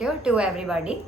Benkyou to everybody.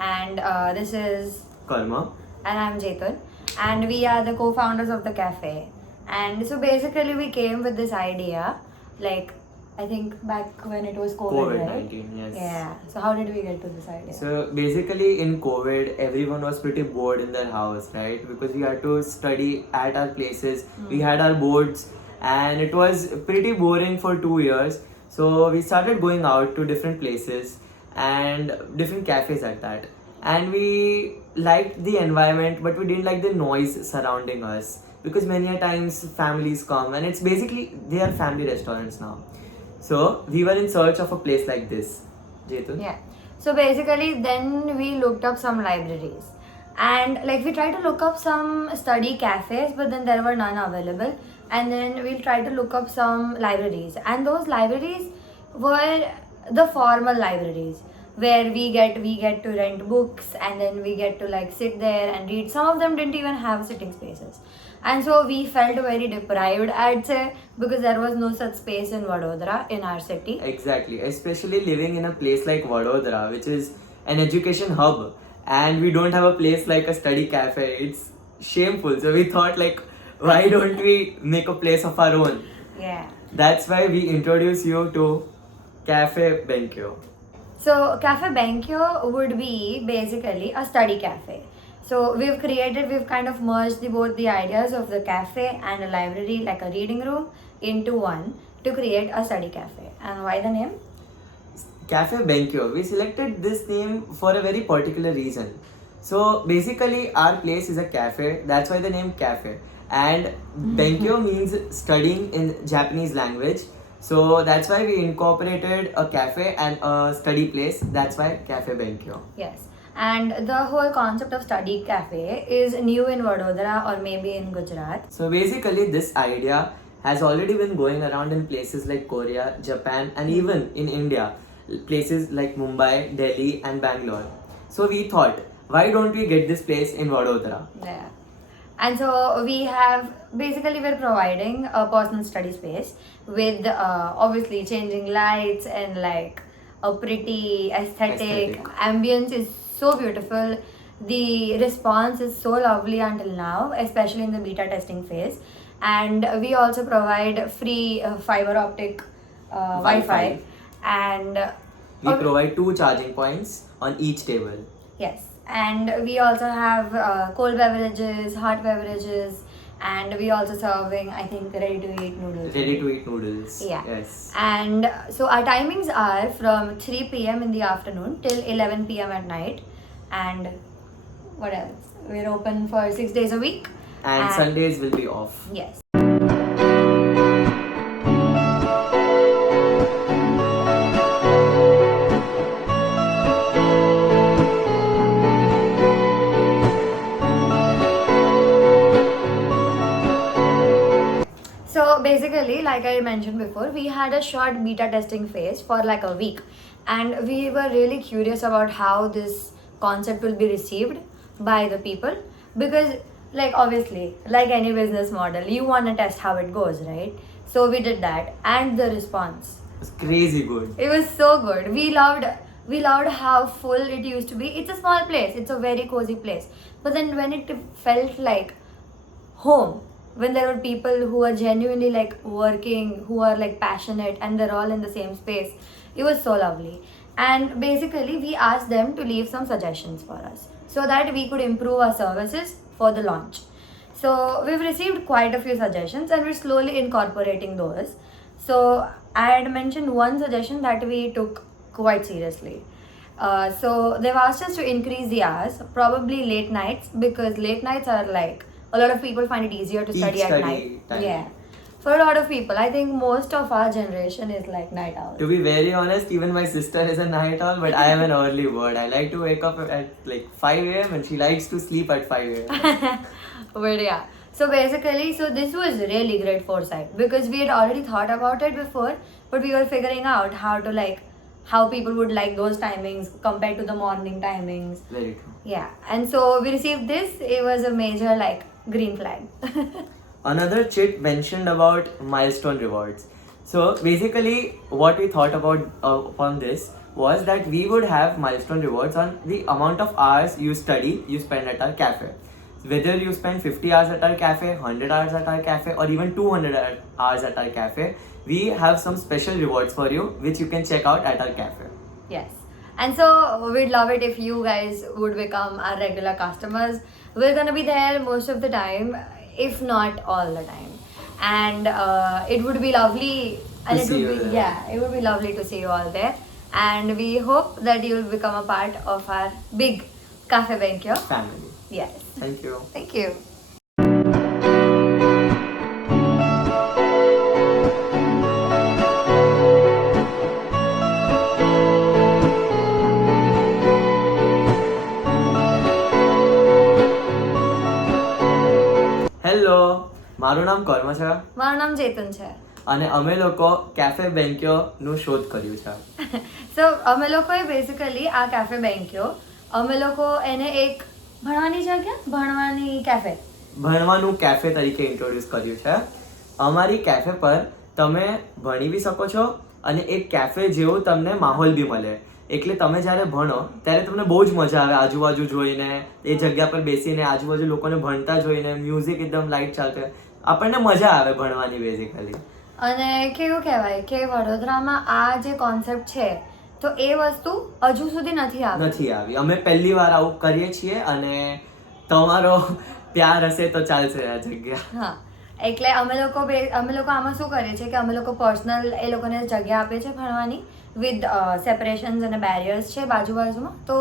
And this is Karma. and I'm Jetun. And we are the co-founders of the cafe. And so basically we came with this idea, like I think back when it was COVID, right? COVID-19, yes. Yeah. So how did we get to this idea? So basically in COVID, everyone was pretty bored in their house, right? Because we had to study at our places. We had our boards and it was pretty boring for 2 years. So we started going out to different places and different cafes at that. And we liked the environment, but we didn't like the noise surrounding us. Because many a times families come and it's basically, they are family restaurants now. So we were in search of a place like this. Jetun? Yeah. So basically then we looked up some libraries. And like we tried to look up some study cafes, but then there were none available. And then we'll try to look up some libraries. And those libraries were the formal libraries where we get to rent books and then we get to like sit there and read. Some of them didn't even have sitting spaces. And so we felt very deprived, I'd say, because there was no such space in Vadodara, in our city. Exactly, especially living in a place like Vadodara, which is an education hub, and we don't have a place like a study cafe. It's shameful. So we thought like, why don't we make a place of our own? Yeah. That's why we introduce you to Kafe Benkyou. So Kafe Benkyou would be basically a study cafe. So we've kind of merged both the ideas of the cafe and a library, like a reading room, into one to create a study cafe. And why the name? Kafe Benkyou. We selected this name for a very particular reason. So basically our place is a cafe, that's why the name cafe. And Benkyou means studying in Japanese language. So that's why we incorporated a cafe and a study place. That's why Kafe Benkyou. Yes. And the whole concept of study cafe is new in Vadodara or maybe in Gujarat. So basically this idea has already been going around in places like Korea, Japan and even in India. Places like Mumbai, Delhi and Bangalore. So we thought, why don't we get this place in Vadodara? Yeah. And so we're providing a personal study space with obviously changing lights and like a pretty aesthetic. Ambience is so beautiful. The response is so lovely until now, especially in the beta testing phase. And we also provide free fiber optic Wi-Fi. And we provide 2 charging points on each table. Yes. And we also have cold beverages, hot beverages, and we also serving, I think, ready-to-eat noodles. Ready-to-eat noodles. Yeah. Yes. And so our timings are from 3 p.m. in the afternoon till 11 p.m. at night. And what else? We're open for 6 days a week. And Sundays will be off. Yes. So basically, like I mentioned before, we had a short beta testing phase for like a week. And we were really curious about how this concept will be received by the people. Because like obviously, like any business model, you want to test how it goes, right? So we did that and the response. It's crazy good. It was so good. We loved how full it used to be. It's a small place. It's a very cozy place. But then when it felt like home, when there were people who are genuinely like working, who are like passionate and they're all in the same space, it was so lovely. And basically we asked them to leave some suggestions for us so that we could improve our services for the launch. So we've received quite a few suggestions and we're slowly incorporating those. So I had mentioned one suggestion that we took quite seriously. So they've asked us to increase the hours, probably late nights, because late nights are like, a lot of people find it easier to study at night. Time. Yeah. For a lot of people, I think most of our generation is like night owls. To be very honest, even my sister is a night owl, but I am an early bird. I like to wake up at like 5 a.m. and she likes to sleep at 5 a.m. But yeah. So basically, this was really great foresight because we had already thought about it before, but we were figuring out how people would like those timings compared to the morning timings. Very true. Yeah. And so we received this. It was a major like green flag. Another chit mentioned about milestone rewards. So basically what we thought about upon this was that we would have milestone rewards on the amount of hours you spend at our cafe. Whether you spend 50 hours at our cafe, 100 hours at our cafe, or even 200 hours at our cafe, we have some special rewards for you, which you can check out at our cafe. Yes. And so we'd love it if you guys would become our regular customers. We're gonna be there most of the time, if not all the time. And it would be lovely. And To it see would you be there. yeah, it would be lovely to see you all there. And we hope that you will become a part of our big Kafe Benkyou. Family. Yes. Thank you. Thank you. Hello, મારું નામ કર્મ છે મારું નામ ચેતન છે. અને અમે લોકો કેફે બેન્ક્યો નું શોધ કર્યું છે. સો અમે લોકોએ બેઝિકલી આ કાફે બેન્ક્યો અમે લોકો એને એક ભણવાની કેફે ભણવાનું કેફે તરીકે ઇન્ટ્રોડ્યુસ કર્યું છે. અમારી કેફે પર તમે ભણી બી શકો છો અને એક કેફે જેવો તમને માહોલ બી મળે. એટલે તમે જ્યારે ભણો ત્યારે તમને બહુ જ મજા આવે આજુબાજુ જોઈને, એ જગ્યા પર બેસીને આજુબાજુ લોકોને ભણતા જોઈને, મ્યુઝિક એકદમ લાઇટ ચાલશે, આપણને મજા આવે ભણવાની બેઝિકલી. અને કેવું કહેવાય કે વડોદરામાં આ જે કોન્સેપ્ટ છે તો એ વસ્તુ હજુ સુધી નથી આવી. અમે પહેલી વાર આવું કરીએ છીએ અને તમારો પ્યાર હશે તો ચાલશે આ જગ્યા. હા, એટલે અમે લોકો આમાં શું કરીએ છીએ કે અમે લોકો પર્સનલ એ લોકોને જગ્યા આપીએ છીએ ભણવાની વિથ સેપરેશન્સ અને બેરિયર્સ છે બાજુમાં. તો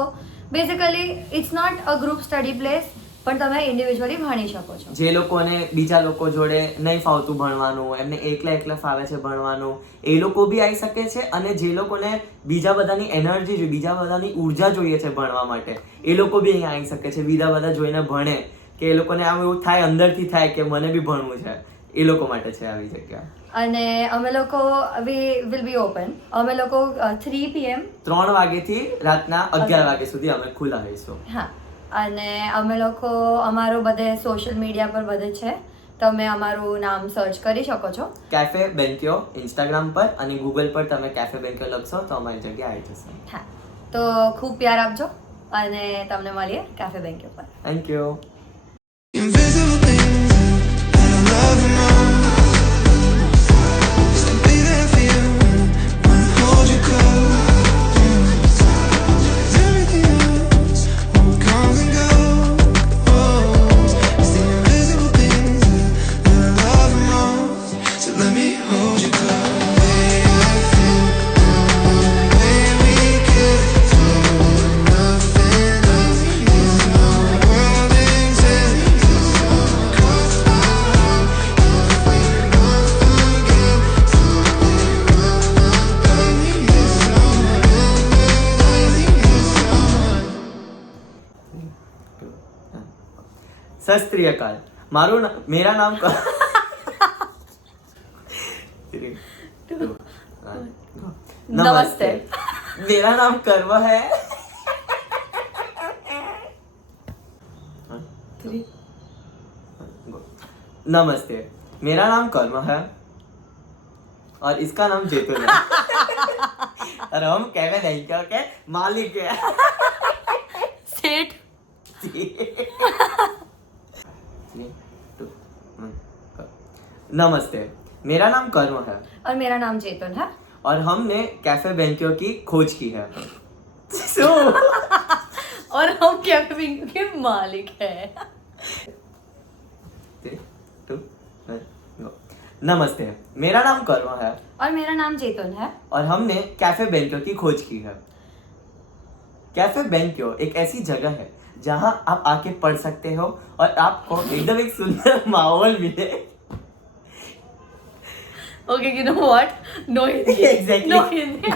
basically it's not a group study place, પણ તમે ઇન્ડિવિજ્યુઅલી ભણી શકો છો. જે લોકોને બીજા લોકો જોડે નહીં ફાવતું ભણવાનું, એમને એકલા ફાવે છે ભણવાનું, એ લોકો બી આવી શકે છે. અને જે લોકોને બીજા બધાની એનર્જી જોઈએ, બીજા બધાની ઉર્જા જોઈએ છે ભણવા માટે, એ લોકો બી અહીંયા આવી શકે છે. બીજા બધા જોઈને ભણે કે એ લોકોને આમ એવું થાય, અંદરથી થાય કે મને બી ભણવું છે. એ લોકો માટે છે આવી જગ્યા. અને અમે લોકો વિલ બી ઓપન. અમે લોકો 3 PM 3 વાગ્યાથી રાતના 11 વાગ્યા સુધી અમે ખુલ્લા રહીશું. હા, અને અમે લોકો અમારું બધે સોશિયલ મીડિયા પર બધે છે. તમે અમારું નામ સર્ચ કરી શકો છો, કેફે બેન્ક્યો ઇન્સ્ટાગ્રામ પર, અને ગૂગલ પર તમે કેફે બેન્ક્યો લખશો તો અમારી જગ્યા આવી જશે. હા, તો ખૂબ પ્યાર આપજો અને તમને મળીએ કેફે બેન્ક્યો પર. Thank you. Invisible things that I love the most. Just to be there for you, wanna hold you close. Everything else comes and goes. It's the invisible things that I love the most. So let me hold you close. Way I feel, way we get through. Nothing else is no world exists. सत श्री अकाल. मेरा नाम नमस्ते. मेरा नाम कर्म है. नमस्ते, मेरा नाम कर्म है और इसका नाम चेतन है. और हम कैफे बेन्क्यो के मालिक है. सेठ. नमस्ते, मेरा नाम कर्म है और मेरा नाम चेतन है. और हमने कैफे बेन्क्यो की खोज की है. और हम कैफे बेन्क्यो के मालिक हैं. नमस्ते, मेरा नाम कर्म है और मेरा नाम चेतन है. और हमने कैफे बेन्क्यो की खोज की है. कैफे बेन्क्यो एक ऐसी जगह है जहां आप आके पढ़ सकते हो और आपको एकदम एक सुंदर माहौल मिले. Okay, you know what? No Hindi. Exactly. No Hindi.